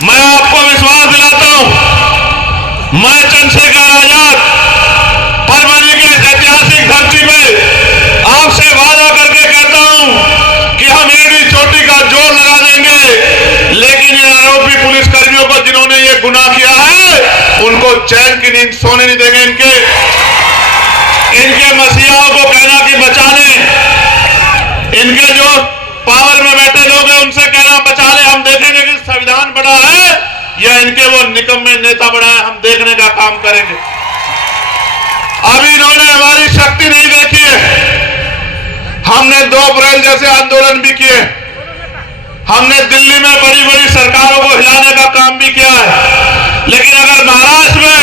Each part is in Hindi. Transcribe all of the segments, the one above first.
मैं आपको विश्वास दिलाता हूं, मैं चंद्रशेखर आजाद परभनी की ऐतिहासिक धरती पे आपसे वादा करके कहता हूं कि हम एड़ी चोटी का जोर लगा देंगे, लेकिन इन आरोपी पुलिसकर्मियों को जिन्होंने ये गुनाह किया है उनको चैन की नींद सोने नहीं देंगे। इनके मसीहाओं को कहना कि बचा लें, इनके जो पावर में बैठे लोग हैं उनसे कहना बचा ले, हम देखेंगे कि संविधान बड़ा है या इनके वो निकम्मे नेता बड़ा है, हम देखने का काम करेंगे। अभी इन्होंने हमारी शक्ति नहीं देखी है। हमने 2 अप्रैल जैसे आंदोलन भी किए, हमने दिल्ली में बड़ी बड़ी सरकारों को हिलाने का काम भी किया है, लेकिन अगर महाराष्ट्र में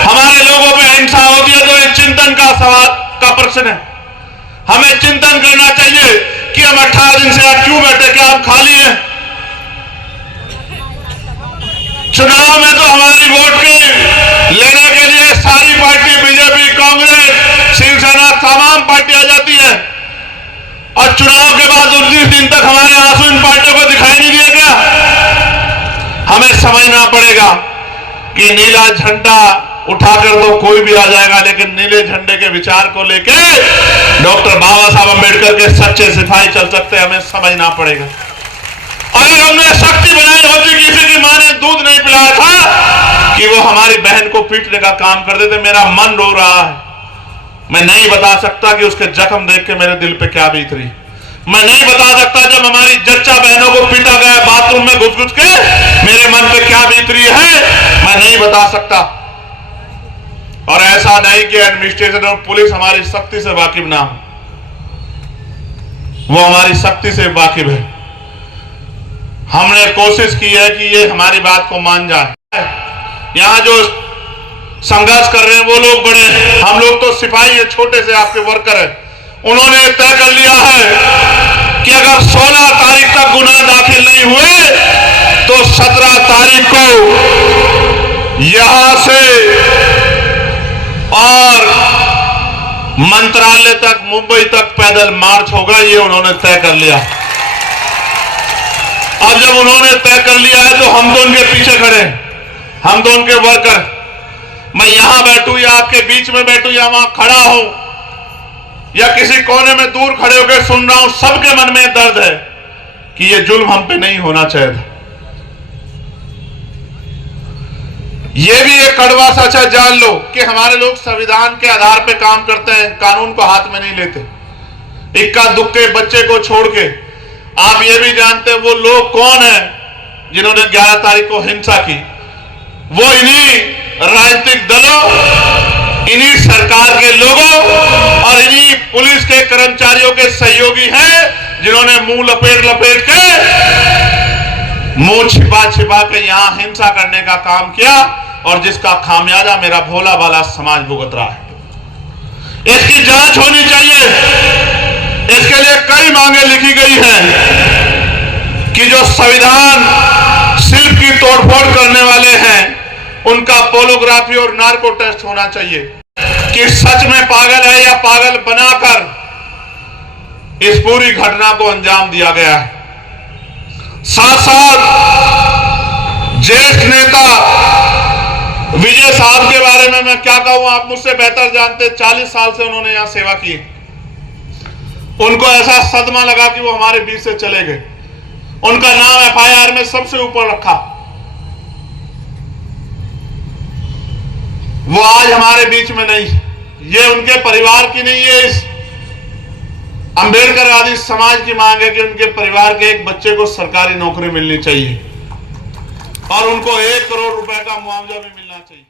हमारे लोगों पे हिंसा होती है तो ये चिंतन का सवाल का प्रश्न है। हमें चिंतन करना चाहिए कि हम 18 दिन से आज क्यों बैठे, क्या हम खाली हैं? चुनाव में तो हमारी वोट के लेने के लिए सारी पार्टी, बीजेपी, कांग्रेस, शिवसेना, तमाम पार्टी आ जाती है, और चुनाव के बाद 19 दिन तक हमारे आंसू इन पार्टियों को दिखाई नहीं दिया गया। हमें समझना पड़ेगा कि नीला झंडा उठाकर तो कोई भी आ जाएगा, लेकिन नीले झंडे के विचार को लेके डॉक्टर बाबा साहब अम्बेडकर के सच्चे सिपाही चल सकते हैं, हमें समझना पड़ेगा। अगर हमने शक्ति बनाई होती, किसी की मां ने दूध नहीं पिलाया था कि वो हमारी बहन को पीटने का काम कर देते। मेरा मन रो रहा है, मैं नहीं बता सकता कि उसके जख्म देख के मेरे दिल पे क्या बीत रही। मैं नहीं बता सकता जब हमारी जच्चा बहनों को पीटा गया बाथरूम में घुस घुस के, मेरे मन पे क्या बीत रही है, मैं नहीं बता सकता। और ऐसा नहीं कि एडमिनिस्ट्रेशन और पुलिस हमारी शक्ति से वाकिफ ना हो, वो हमारी शक्ति से वाकिफ है। हमने कोशिश की है कि ये हमारी बात को मान जाए। यहां जो संघर्ष कर रहे हैं वो लोग बड़े, हम लोग तो सिपाही है, छोटे से आपके वर्कर है। उन्होंने तय कर लिया है कि अगर 16 तारीख तक गुनाह दाखिल नहीं हुए तो 17 तारीख को यहां से और मंत्रालय तक, मुंबई तक पैदल मार्च होगा, ये उन्होंने तय कर लिया। अब जब उन्होंने तय कर लिया है तो हम तो उनके पीछे खड़े, हम तो उनके वर्कर। मैं यहां बैठूं या आपके बीच में बैठूं या वहां खड़ा हूं या किसी कोने में दूर खड़े होकर सुन रहा हूं, सबके मन में दर्द है कि ये जुल्म हम पे नहीं होना चाहिए था। ये भी एक कड़वा सच है, जान लो कि हमारे लोग संविधान के आधार पे काम करते हैं, कानून को हाथ में नहीं लेते। इक्का दुक्के बच्चे को छोड़ के आप ये भी जानते हैं वो लोग कौन हैं जिन्होंने 11 तारीख को हिंसा की। वो इन्हीं राजनीतिक दलों, इन्हीं सरकार के लोगों और इन्हीं पुलिस के कर्मचारियों के सहयोगी हैं जिन्होंने मुंह लपेट लपेट के, मुंह छिपा छिपा के यहां हिंसा करने का काम किया, और जिसका खामियाजा मेरा भोला भाला समाज भुगत रहा है। इसकी जांच होनी चाहिए। इसके लिए कई मांगे लिखी गई हैं कि जो संविधान शिल्प की तोड़फोड़ करने वाले हैं उनका पोलोग्राफी और नार्को टेस्ट होना चाहिए कि सच में पागल है या पागल बनाकर इस पूरी घटना को अंजाम दिया गया है। साथ साथ ज्येष्ठ नेता विजय साहब के बारे में मैं क्या कहूं, आप मुझसे बेहतर जानते। 40 साल से उन्होंने यहां सेवा की। उनको ऐसा सदमा लगा कि वो हमारे बीच से चले गए। उनका नाम एफआईआर में सबसे ऊपर रखा। वो आज हमारे बीच में नहीं। ये उनके परिवार की नहीं है, इस अंबेडकर आदि समाज की मांग है कि उनके परिवार के एक बच्चे को सरकारी नौकरी मिलनी चाहिए और उनको 1 करोड़ रुपए का मुआवजा भी मिलना चाहिए।